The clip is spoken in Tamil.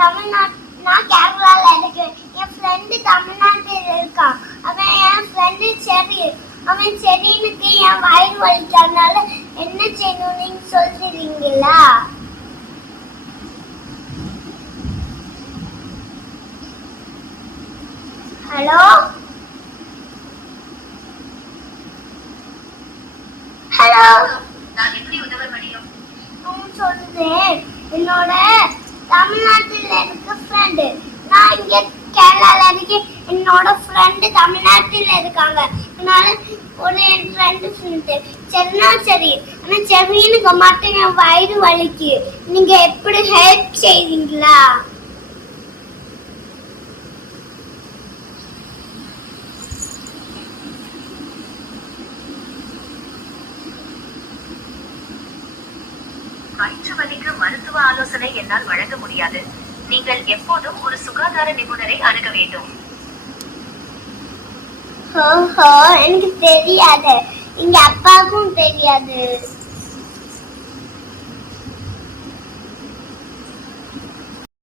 தமிழ்நாட்டு நான் கேரளால இருக்கேன். என் ஃப்ரெண்டு தமிழ்நாட்டில் இருக்கான். அவன் என் ஃப்ரெண்டு சரி. அவன் சரினுக்கு என் வயிறு வலிக்கிறதுனால என்ன செய்யணும் நீங்க சொல்றீங்களா? ஹலோ ஹலோ, நான் எப்படி உதவ முடியும்? சொல்றேன். என்னோட தமிழ்நாட்டில் இருக்க ஃப்ரெண்டு, நான் இங்க கேரளால இருக்கேன். என்னோட ஃப்ரெண்டு தமிழ்நாட்டில் இருக்காங்க. அதனால ஒரு என் ஃப்ரெண்டு சரினா சரி, ஆனா சரின்னு மட்டும் என் வயிறு வலிக்கு. நீங்க எப்படி ஹெல்ப் செய்வீங்களா? வயிற்று வலிக்கு மருத்துவ ஆலோசனை என்னால் வழங்க முடியாது. நீங்கள் எப்போதும் ஒரு சுகாதார நிபுணரை அணுக வேண்டும். எனக்கு தெரியாது, எங்க அப்பாவுக்கும் தெரியாது.